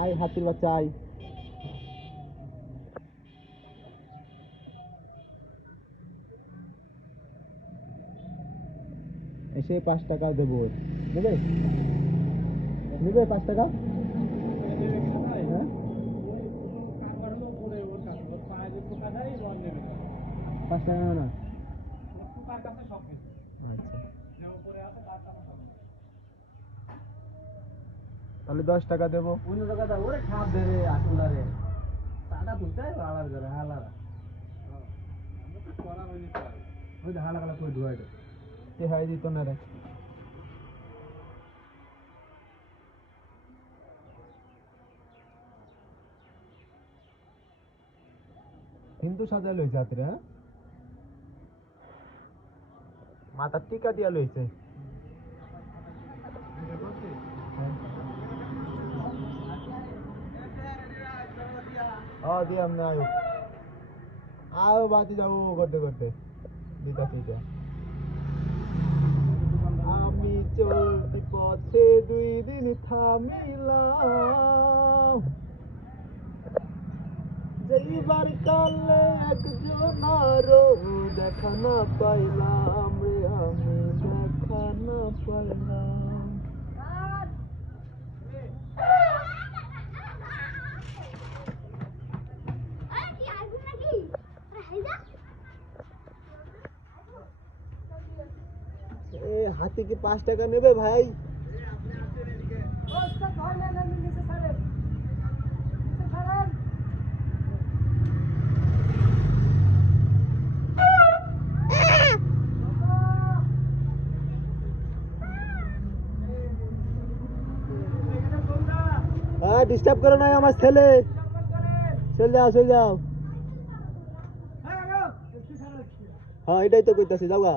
আয় হাতির বাচ্চা আয়। এসে 5 টাকা দেবো। নেবে নেবে 5 টাকা? হ্যাঁ 5 টাকা না। আচ্ছা তাহলে 10 টাকা দেবো। অন্য টাকা দাও ওরে খাপ দে রে আসুলা রে টাটা তুলতে আলার করে হালারা করা হয়নি তো ওই হালা হালা কই ধুয়াই দে তে হাই দিত না রে। হিন্দু সাজা লই যাত্রে হ্যাঁ মাথা টিকা দিয়া লইছে। দিয়া আমনে আয়ো আয়ো বাতি যাবো করতে করতে দিতাছি যা। আমি চলতি পথে 2 দিন থামিলাম যেইবার কালে একজনারও দেখা না পাইলাম রে আমি দেখা না পাইলাম। হাতি কি 5 টাকা নেবে ভাই? ডিস্টার্ব করো না আমার ছেলে। চল যাও চল যাও। হ্যাঁ এটাই তো কইতাছি যাও গা।